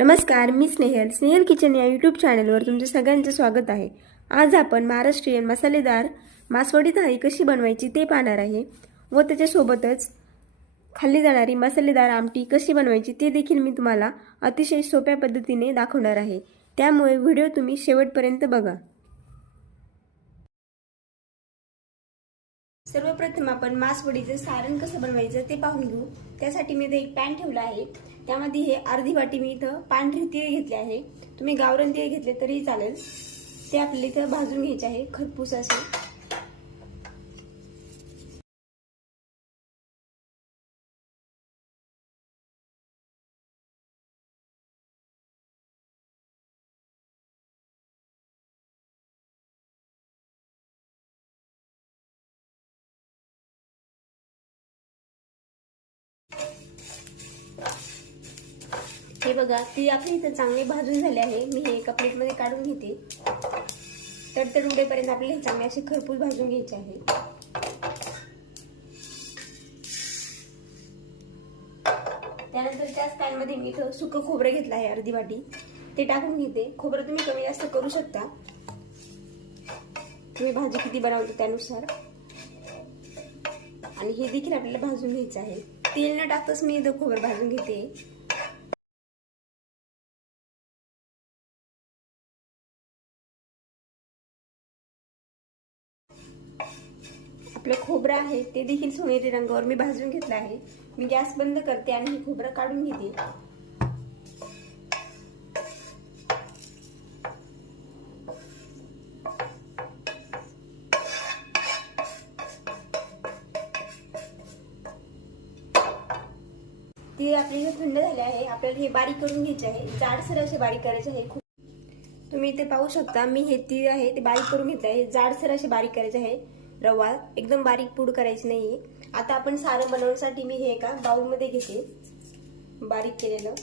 नमस्कार मी स्नेहल. स्नेहल किचन या यूट्यूब चॅनलवर तुमचे सगळ्यांचे स्वागत आहे. आज आपण महाराष्ट्रीयन मसालेदार मासवडी थाळी कशी बनवायची ते पाहणार आहे व त्याच्यासोबतच खाल्ली जाणारी मसालेदार आमटी कशी बनवायची ते देखील मी तुम्हाला अतिशय सोप्या पद्धतीने दाखवणार आहे. त्यामुळे व्हिडिओ तुम्ही शेवटपर्यंत बघा. सर्वप्रथम आपण मासवडीचं सारण कसं बनवायचं ते पाहून घेऊ. त्यासाठी मी ते एक पॅन ठेवला आहे. त्यामध्ये हे अर्धी वाटी मी इथं पांढरी तीळ घेतले आहे. तुम्ही गावरण तीळ घेतले तरी चालेल. ते आपल्याला इथं भाजून घ्यायचे आहे. खरपूस असे. हे बघा ती आपली इथं चांगली भाजून झाले आहे. मी हे एका प्लेटमध्ये काढून घेते. तडतड उडेपर्यंत आपल्याला हे चांगले असे खरपूस भाजून घ्यायचे आहे. त्यानंतर त्याच पॅनमध्ये मी इथं सुकं खोबरं घेतलं आहे अर्धी वाटी. ते टाकून घेते. खोबरं तुम्ही कमी जास्त करू शकता. तुम्ही भाजी किती बनवतो त्यानुसार. आणि हे देखील आपल्याला भाजून घ्यायचं आहे. तेल न टाकताच मी इथं खोबरं भाजून घेते. खोबरं आहे ते देखील सोनेरी रंगावर मी भाजून घेतलं आहे. मी गॅस बंद करते आणि हे खोबरं काढून घेते. ते आपले जे थंड झाले आहे आपल्याला हे बारीक करून घ्यायचे आहे. जाडसर असे बारीक करायचे आहे. खूप तुम्ही इथे पाहू शकता मी हे तीळ आहे ते बारीक करून घेतले आहे. जाडसर असे बारीक करायचे आहे. रवा एकदम बारीक पूड करायची नाहीये. आता आपण सारं बनवण्यासाठी मी हे एका बाउलमध्ये घेते. बारीक केलेलं.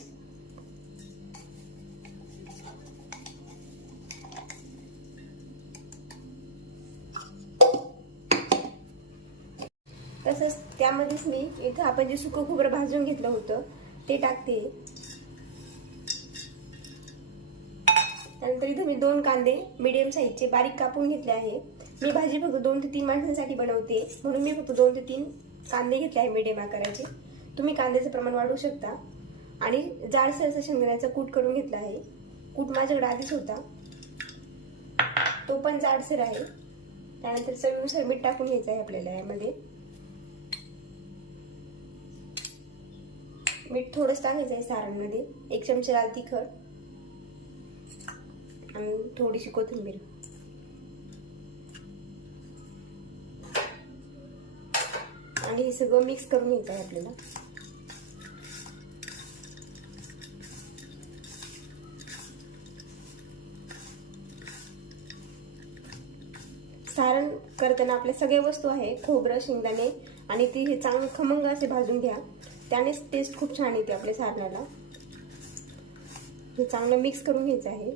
तसंच त्यामध्येच मी इथं आपण जे सुकं खोबरं भाजून घेतलं होतं ते टाकते. त्यानंतर इथं मी दोन कांदे मीडियम साईजचे बारीक कापून घेतले आहे. मी भाजी फक्त दोन ते तीन माणसांसाठी बनवते. म्हणून मी फक्त दोन ते तीन कांदे घेतले आहे मीडियम आकाराचे तुम्ही कांद्याचं प्रमाण वाढवू शकता. आणि जाडसर असं शेंगदाण्याचा कूट करून घेतला आहे. कूट माझ्याकडे आधीच होता. तो पण जाडसर आहे. त्यानंतर चवीनुसार मीठ टाकून घ्यायचं आहे आपल्याला यामध्ये. मीठ थोडंच टाकायचं आहे सारणमध्ये. एक चमचा लाल तिखट. आणि थोडीशी कोथिंबीर. आणि हे सगळं मिक्स करून घ्यायचं आहे आपल्याला. सारण करताना आपल्या सगळ्या वस्तू आहे खोबरं शेंगदाणे आणि ती हे चांगलं खमंग असे भाजून घ्या. त्यानेच टेस्ट खूप छान येते आपल्या सारणाला. हे चांगलं मिक्स करून घ्यायचं आहे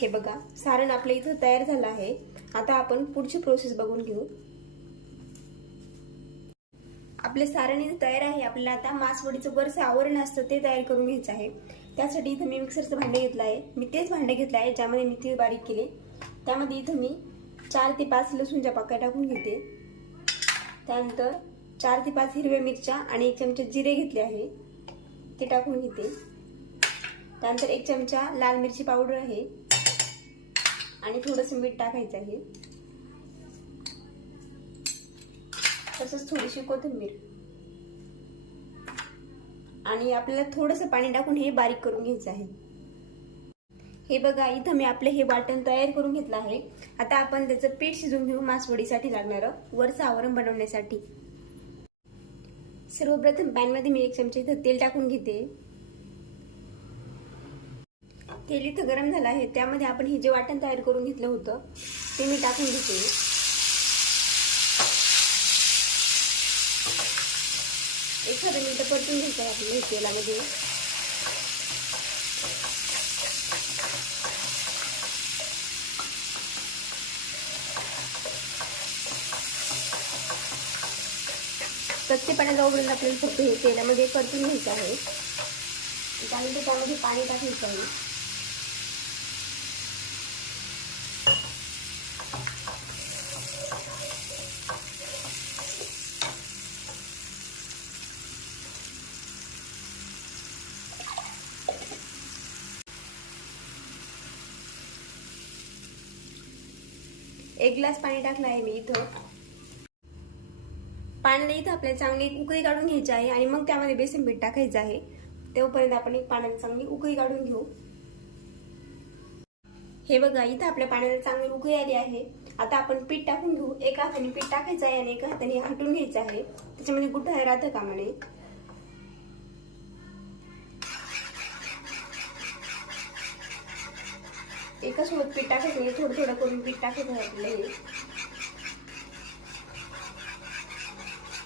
हे बघा सारण आपल्या इथं तयार झालं आहे. आता आपण पुढची प्रोसेस बघून घेऊ. आपले सारण इथं तयार आहे. आपल्याला आता मासवडीचं वरचं आवरण असतं ते तयार करून घ्यायचं आहे. त्यासाठी इथं मी मिक्सरचं भांडे घेतलं आहे. मी तेच भांडे घेतलं आहे ज्यामध्ये मी तीळ बारीक केले. त्यामध्ये इथं मी चार ते पाच लसूणच्या पाकळ्या टाकून घेते. त्यानंतर चार ते पाच हिरव्या मिरच्या आणि एक चमचा जिरे घेतले आहे. ते टाकून घेते. त्यानंतर एक चमचा लाल मिरची पावडर आहे. आणि थोडंसं मीठ टाकायचं आहे. तसंच थोडीशी कोथिंबीर. आणि आपल्याला थोडंसं पाणी टाकून हे बारीक करून घ्यायचं आहे. हे बघा इथं मी आपलं हे वाटण तयार करून घेतलं आहे. आता आपण त्याचं पीठ शिजून घेऊ मासवडीसाठी लागणारं वरचं आवरण बनवण्यासाठी. सर्वप्रथम पॅनमध्ये मी एक चमचा इथं तेल टाकून घेते. केली तर गरम झालं आहे त्यामध्ये आपण हे जे वाटण तयार करून घेतलं होतं ते मी टाकून घेते. एखादं मिनटं परतून घ्यायचं आपल्याला हे तेलामध्ये. प्रत्येकाला उघडून आपल्याला फक्त हे तेलामध्ये परतून घ्यायचं आहे. त्यानंतर त्यामध्ये पाणी टाकायचं आहे. एक ग्लास पाणी टाकलं आहे मी इथं. पाण्याला इथं आपल्याला चांगली उकळी काढून घ्यायची आहे आणि मग त्यामध्ये बेसन पीठ टाकायचं आहे. तेव्हापर्यंत आपण एक पाण्याला चांगली उकळी काढून घेऊ. हे बघा इथं आपल्या पाण्याला चांगली उकळी आली आहे. आता आपण पीठ टाकून घेऊ. एका हाताने पीठ टाकायचं आहे आणि एका हाताने हटून घ्यायचं आहे. त्याच्यामध्ये गुठळ्या राहतं का म्हणे? एकच होत पीठ टाकायचं म्हणजे थोडं थोडं करून पीठ टाकायचं आपल्याला हे.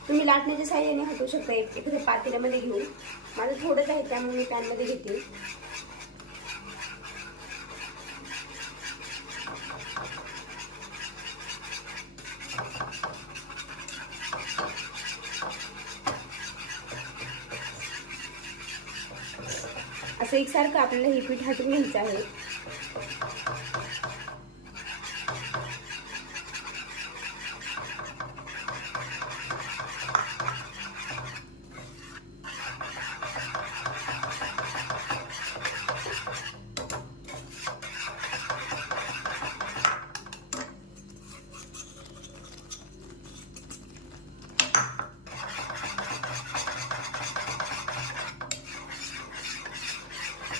तुम्ही लाटण्याच्या साह्याने हटवू शकता एक एखाद्या पातेल्यामध्ये घेऊन. माझं थोडंच आहे त्यामुळे मी पॅनमध्ये घेते. असं एकसारखं आपल्याला हे पीठ हटवून घ्यायचं आहे.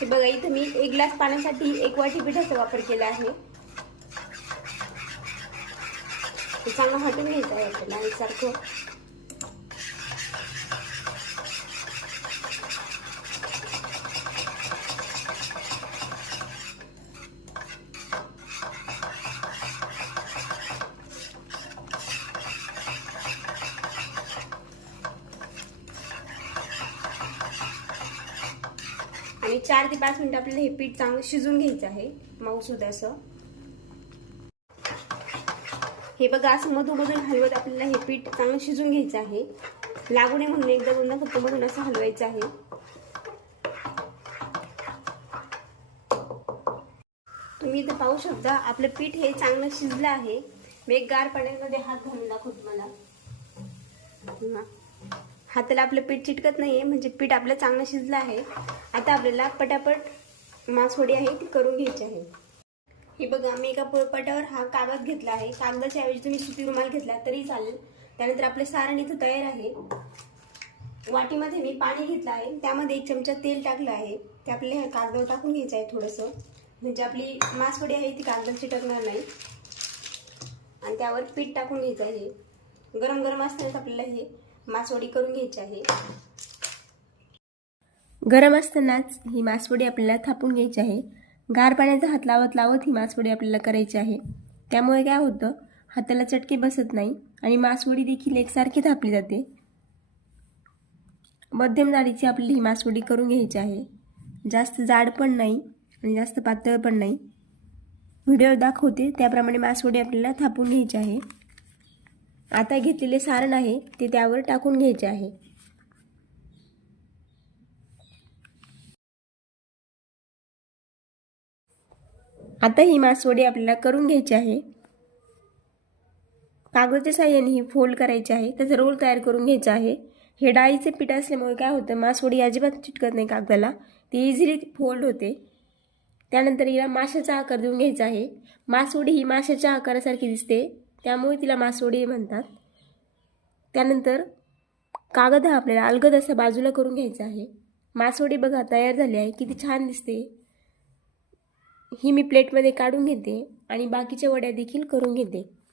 हे बघा इथं मी एक ग्लास पाण्यासाठी एक वाटी पिठाचा वापर केला आहे. चांगलं हटून घ्यायचं आहे आपल्याला सारखं आणि चार ते पाच मिनिटं आपल्याला हे पीठ चांगलं शिजून घ्यायचं आहे. मऊसूद असं. हे बघा असं मधूमधून हलवत आपल्याला हे पीठ चांगलं शिजून घ्यायचं आहे. लागू नये म्हणून एकदा दोनदा फक्त मधून असं हलवायचं आहे. तुम्ही इथं पाहू शकता आपलं पीठ हे चांगलं शिजलं आहे. मी एक गार पाण्यामध्ये हात घालून दाखवत तुम्हाला. हाताला आपलं पीठ चिटकत नाही आहे म्हणजे पीठ आपलं चांगलं शिजलं आहे. आता आपल्याला पटापट मासवडी आहे ती करून घ्यायची आहे. हे बघा मी एका पोळपाटावर हा कागद घेतला आहे. कागदाच्या ऐवजी तुम्ही सुती रुमाल घेतला तरी चालेल. त्यानंतर आपलं सारण इथं तयार आहे. वाटीमध्ये मी पाणी घेतलं आहे. त्यामध्ये एक चमचा तेल टाकलं आहे. ते आपल्याला ह्या कागदावर टाकून घ्यायचं आहे थोडंसं. म्हणजे आपली मासवडी आहे ती कागदात चिटकणार नाही. आणि त्यावर पीठ टाकून घ्यायचं आहे. गरम गरम असतानाच आपल्याला हे मासवडी करून घ्यायची आहे. गरम असतानाच ही मासवडी आपल्याला थापून घ्यायची आहे. गार पाण्याचा हात लावत लावत ही मासवडी आपल्याला करायची आहे. त्यामुळे काय होतं हाताला चटके बसत नाही आणि मासवडी देखील एकसारखी थापली जाते. मध्यम जाडीची आपली ही मासवडी करून घ्यायची आहे. जास्त जाड पण नाही आणि जास्त पातळ पण नाही. व्हिडिओ दाखवते त्याप्रमाणे मासवडी आपल्याला थापून घ्यायची आहे. आता घेतलेले सारण आहे ते त्यावर टाकून घ्यायचे आहे. आता ही मासवडी आपल्याला करून घ्यायची आहे. कागदाच्या साह्याने ही फोल्ड करायची आहे त्याचा रोल तयार करून घ्यायचा आहे. हे डाळीचे पीठ असल्यामुळे काय होतं मासवडी अजिबात चिटकत नाही कागदाला ती इझिली फोल्ड होते. त्यानंतर हिला माशाचा आकार देऊन घ्यायचा आहे. मासवडी ही माशाच्या आकारासारखी दिसते. त्यामुळे तिला मासोडी म्हणतात. त्यानंतर कागद हा आपल्याला अलगद असा बाजूला करून घ्यायचा आहे. मासोडी बघा तयार झाली आहे. किती छान दिसते. ही मी प्लेटमध्ये काढून घेते आणि बाकीच्या वड्या देखील करून घेते.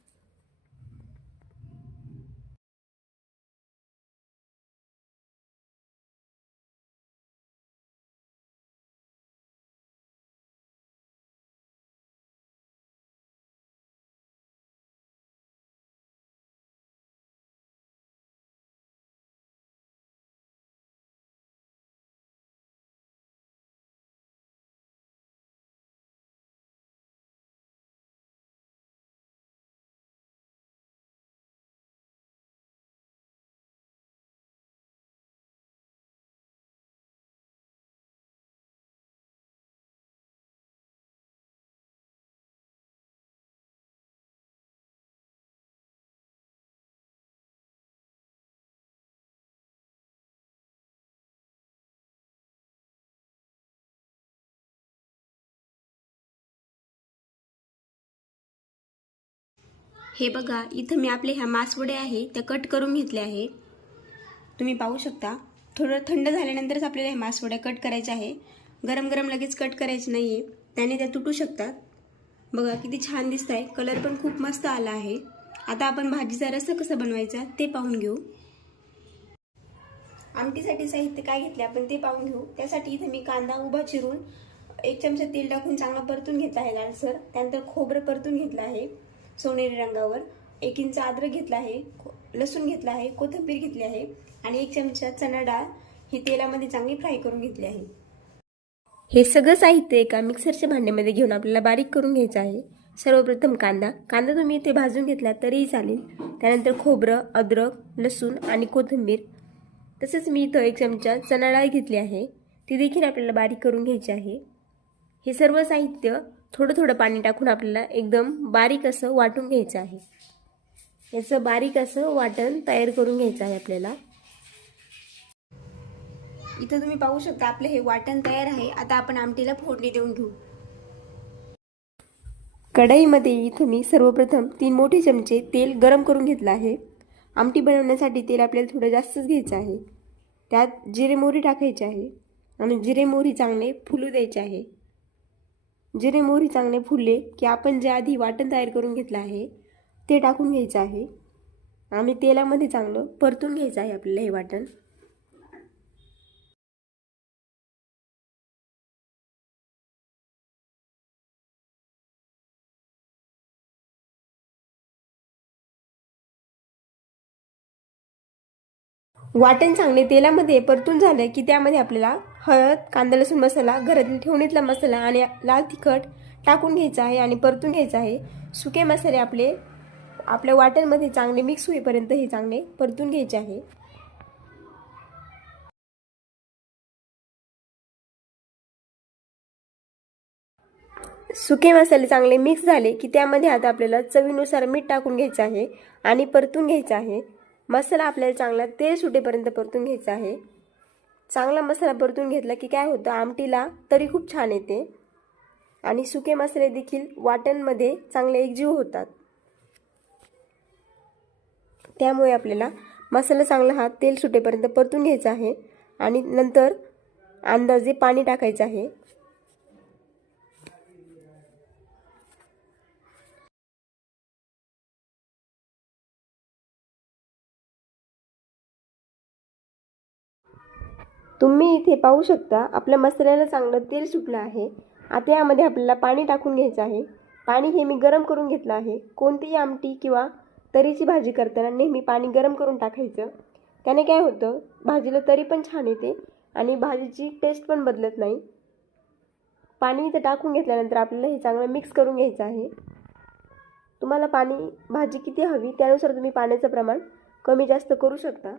हे बघा इथं मी आपले ह्या मासवडे आहे त्या कट करून घेतल्या आहे. तुम्ही पाहू शकता थोडं थंड झाल्यानंतरच आपल्याला हे मासवड्या कट करायच्या आहे. गरम गरम लगेच कट करायचे नाही आहे त्याने त्या तुटू शकतात. बघा किती छान दिसत आहे कलर पण खूप मस्त आला आहे. आता आपण भाजीचा रस्सा कसा बनवायचा ते पाहून घेऊ. आमटीसाठी साहित्य काय घेतले आपण ते पाहून घेऊ. त्यासाठी इथे मी कांदा उभा चिरून एक चमचा तेल टाकून चांगला परतून घेतला आहे लालसर. त्यानंतर खोबरं परतून घेतलं आहे. सोनेरी रंगावर. एक इंच आद्र घेतला आहे खो- लसूण घेतला आहे कोथिंबीर घेतली आहे आणि एक चमचा चणा डाळ ही तेलामध्ये चांगली फ्राय करून घेतली आहे. हे सगळं साहित्य एका मिक्सरच्या भांड्यामध्ये घेऊन आपल्याला बारीक करून घ्यायचं आहे. सर्वप्रथम कांदा. कांदा तुम्ही इथे भाजून घेतला तरीही चालेल. त्यानंतर खोबरं अद्रक लसूण आणि कोथिंबीर. तसंच मी इथं एक चमचा चणा डाळ घेतली आहे. ती देखील आपल्याला बारीक करून घ्यायची आहे. हे सर्व साहित्य थोडं थोडं पाणी टाकून आपल्याला एकदम बारीक असं वाटून घ्यायचं आहे. याचं बारीक असं वाटण तयार करून घ्यायचं आहे आपल्याला. इथं तुम्ही पाहू शकता आपलं हे वाटण तयार आहे. आता आपण आमटीला फोडणी देऊन घेऊ. कढईमध्ये इथं मी सर्वप्रथम तीन मोठे चमचे तेल गरम करून घेतलं आहे. आमटी बनवण्यासाठी तेल आपल्याला थोडं जास्तच घ्यायचं आहे. त्यात जिरे मोहरी टाकायची आहे. आणि जिरे मोहरी चांगले फुलू द्यायचे आहे. जिरे मोहरी चांगले फुलले की आपण जे आधी वाटण तयार करून घेतलं आहे ते टाकून घ्यायचं आहे. आणि तेलामध्ये चांगलं परतून घ्यायचं आहे आपल्याला हे वाटण. वाटण चांगले तेलामध्ये परतून झालं की त्यामध्ये आपल्याला हळद कांदा लसूण मसाला घरातील ठेवणीतला मसाला आणि लाल तिखट टाकून घ्यायचा आहे आणि परतून घ्यायचं आहे. सुके मसाले आपले आपल्या वाट्यांमध्ये चांगले मिक्स होईपर्यंत हे चांगले परतून घ्यायचे आहे. सुके मसाले चांगले मिक्स झाले की त्यामध्ये आता आपल्याला चवीनुसार मीठ टाकून घ्यायचं आहे आणि परतून घ्यायचं आहे. मसाला आपल्याला चांगला तेल सुटेपर्यंत परतून घ्यायचा आहे. चांगला मसाला परतून घेतला की काय होतं आमटीला तरी खूप छान येते. आणि सुके मसाले देखील वाटणमध्ये चांगले एकजीव होतात. त्यामुळे आपल्याला मसाला चांगला हा तेल सुटेपर्यंत परतून घ्यायचा आहे. आणि नंतर अंदाजे पाणी टाकायचं आहे. तुम्ही इथे पाहू शकता आपल्या मसाल्याला चांगलं तेल सुटलं आहे. आता यामध्ये आपल्याला पाणी टाकून घ्यायचं आहे. पाणी हे मी गरम करून घेतलं आहे. कोणतीही आमटी किंवा तरीची भाजी करताना नेहमी पाणी गरम करून टाकायचं. त्याने काय होतं भाजीला तरी पण छान येते आणि भाजीची टेस्ट पण बदलत नाही. पाणी इथं टाकून घेतल्यानंतर आपल्याला हे चांगलं मिक्स करून घ्यायचं आहे. तुम्हाला पाणी भाजी किती हवी त्यानुसार तुम्ही पाण्याचं प्रमाण कमी जास्त करू शकता.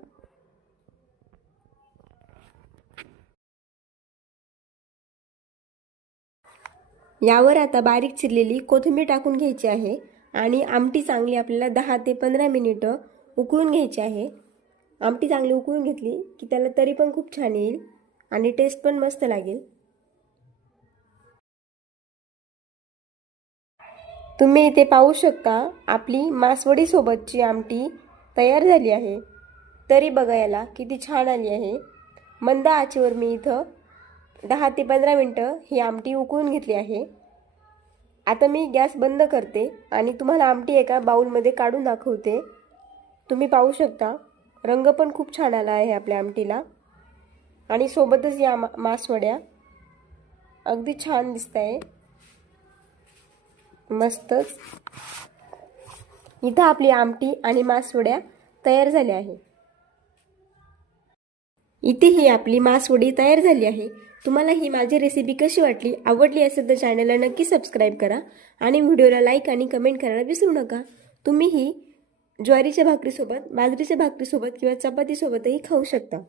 यावर आता बारीक चिरलेली कोथिंबीर टाकून घ्यायची आहे आणि आमटी चांगली आपल्याला दहा ते पंधरा मिनिटं उकळून घ्यायची आहे. आमटी चांगली उकळून घेतली की त्याला तरी पण खूप छान येईल आणि टेस्ट पण मस्त लागेल. तुम्ही इथे पाहू शकता आपली मासवडीसोबतची आमटी तयार झाली आहे. तरी बघायला किती छान आली आहे. मंद आचेवर मी इथं दहा ते पंधरा मिनटं ही आमटी उकळून घेतली आहे. आता मी गॅस बंद करते आणि तुम्हाला आमटी एका बाऊलमध्ये काढून दाखवते. तुम्ही पाहू शकता रंग पण खूप छान आला आहे आपल्या आमटीला. आणि सोबतच या मा मासवड्या. अगदी छान दिसत आहे मस्तच. इथं आपली आमटी आणि मासवड्या तयार झाल्या आहे. इथे ही आपली मासवडी तयार झाली आहे. तुम्हाला ही माझी रेसिपी कशी वाटली आवडली असेल तर चॅनलला नक्की सबस्क्राईब करा आणि व्हिडिओला लाईक आणि कमेंट करायला विसरू नका. तुम्ही ही ज्वारीच्या भाकरीसोबत बाजरीच्या भाकरीसोबत किंवा चपातीसोबतही खाऊ शकता.